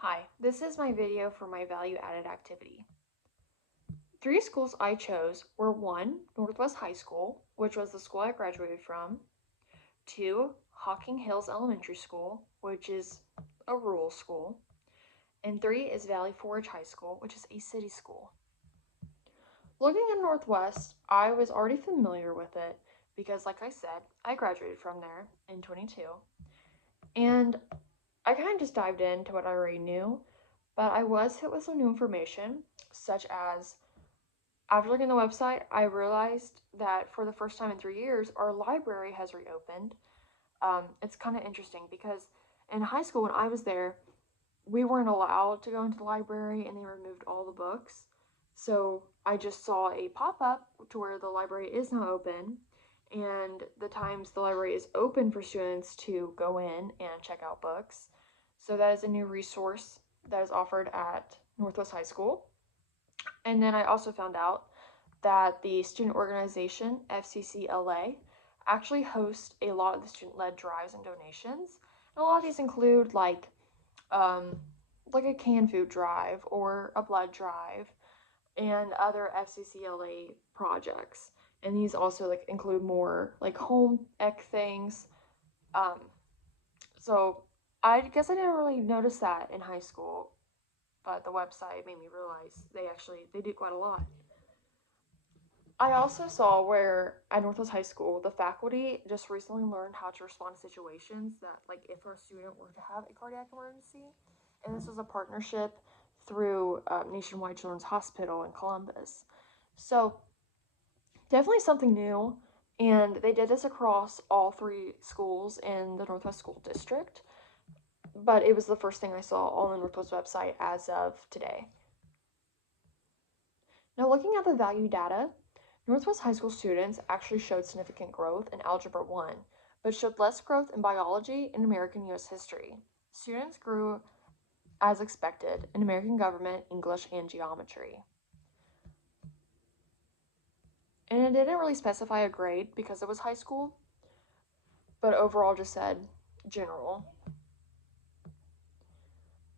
Hi, this is my video for my value-added activity. Three schools I chose were 1. Northwest High School, which was the school I graduated from, 2. Hocking Hills Elementary School, which is a rural school, and 3 is Valley Forge High School, which is a city school. Looking at Northwest, I was already familiar with it because, like I said, I graduated from there in 22, and I kind of just dived into what I already knew. But I was hit with some new information, such as after looking at the website, I realized that for the first time in 3 years, our library has reopened. It's kind of interesting because in high school, when I was there, we weren't allowed to go into the library and they removed all the books. So I just saw a pop up to where the library is now open, and the times the library is open for students to go in and check out books. So that is a new resource that is offered at Northwest High School. And then I also found out that the student organization, FCCLA, actually hosts a lot of the student led drives and donations. And a lot of these include um, like a canned food drive or a blood drive and other FCCLA projects. And these also include more home ec things. Um, so I guess I didn't really notice that in high school, but the website made me realize they do quite a lot. I also saw where at Northwest High School, the faculty just recently learned how to respond to situations that, like, if a student were to have a cardiac emergency, and this was a partnership through Nationwide Children's Hospital in Columbus. So, definitely something new, and they did this across all three schools in the Northwest School District, but it was the first thing I saw on the Northwest website as of today. Now, looking at the value data, Northwest High School students actually showed significant growth in Algebra 1, but showed less growth in biology and American U.S. history. Students grew as expected in American government, English, and geometry. And it didn't really specify a grade because it was high school, but overall just said general.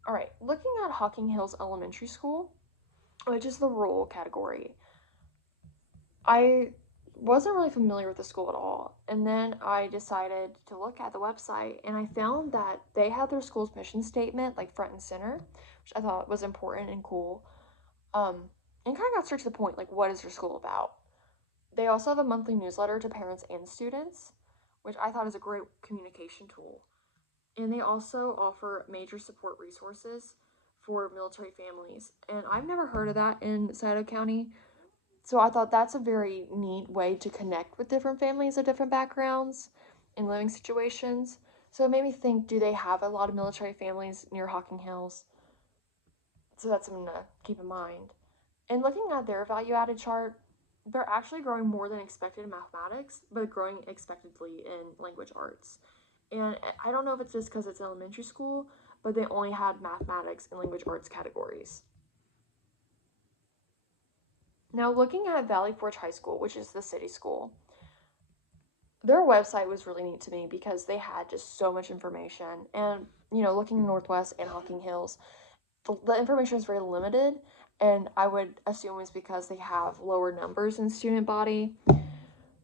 All right, looking at Hocking Hills Elementary School, which is the rural category, I wasn't really familiar with the school at all. And then I decided to look at the website and I found that they had their school's mission statement like front and center, which I thought was important and cool. And kind of got straight to the point, like, what is your school about? They also have a monthly newsletter to parents and students, which I thought is a great communication tool. And they also offer major support resources for military families. And I've never heard of that in Scioto County, so I thought that's a very neat way to connect with different families of different backgrounds and living situations. So it made me think, do they have a lot of military families near Hocking Hills? So that's something to keep in mind. And looking at their value added chart, they're actually growing more than expected in mathematics, but growing expectedly in language arts. And I don't know if it's just because it's elementary school, but they only had mathematics and language arts categories. Now, looking at Valley Forge High School, which is the city school, their website was really neat to me because they had just so much information. And, looking Northwest and Hocking Hills, the information is very limited. And I would assume it's because they have lower numbers in student body.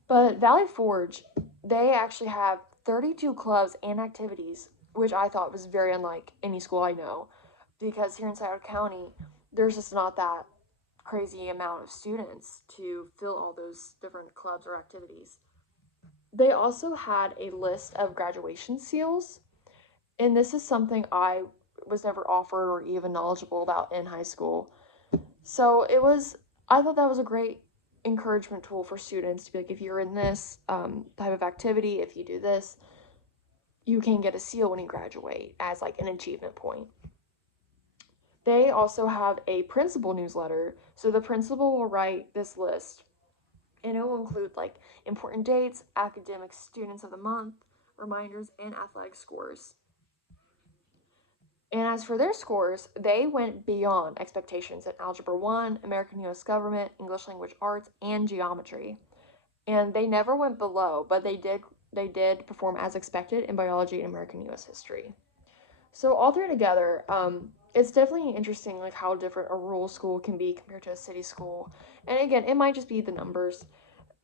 But Valley Forge, they actually have 32 clubs and activities, which I thought was very unlike any school I know. Because here in Scioto County, there's just not that crazy amount of students to fill all those different clubs or activities. They also had a list of graduation seals, and this is something I was never offered or even knowledgeable about in high school. So I thought that was a great encouragement tool for students to be like, if you're in this type of activity, if you do this, you can get a seal when you graduate as like an achievement point. They also have a principal newsletter, so the principal will write this list and it will include like important dates, academic students of the month, reminders, and athletic scores. And as for their scores, they went beyond expectations in Algebra 1, American US Government, English Language Arts, and Geometry. And they never went below, but they did perform as expected in biology and American US history. So all three together, it's definitely interesting, like how different a rural school can be compared to a city school. And again, it might just be the numbers,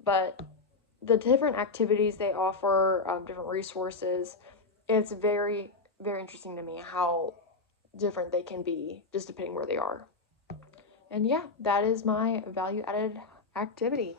but the different activities they offer, different resources, it's very, very interesting to me how different they can be just depending where they are. And yeah, that is my value added activity.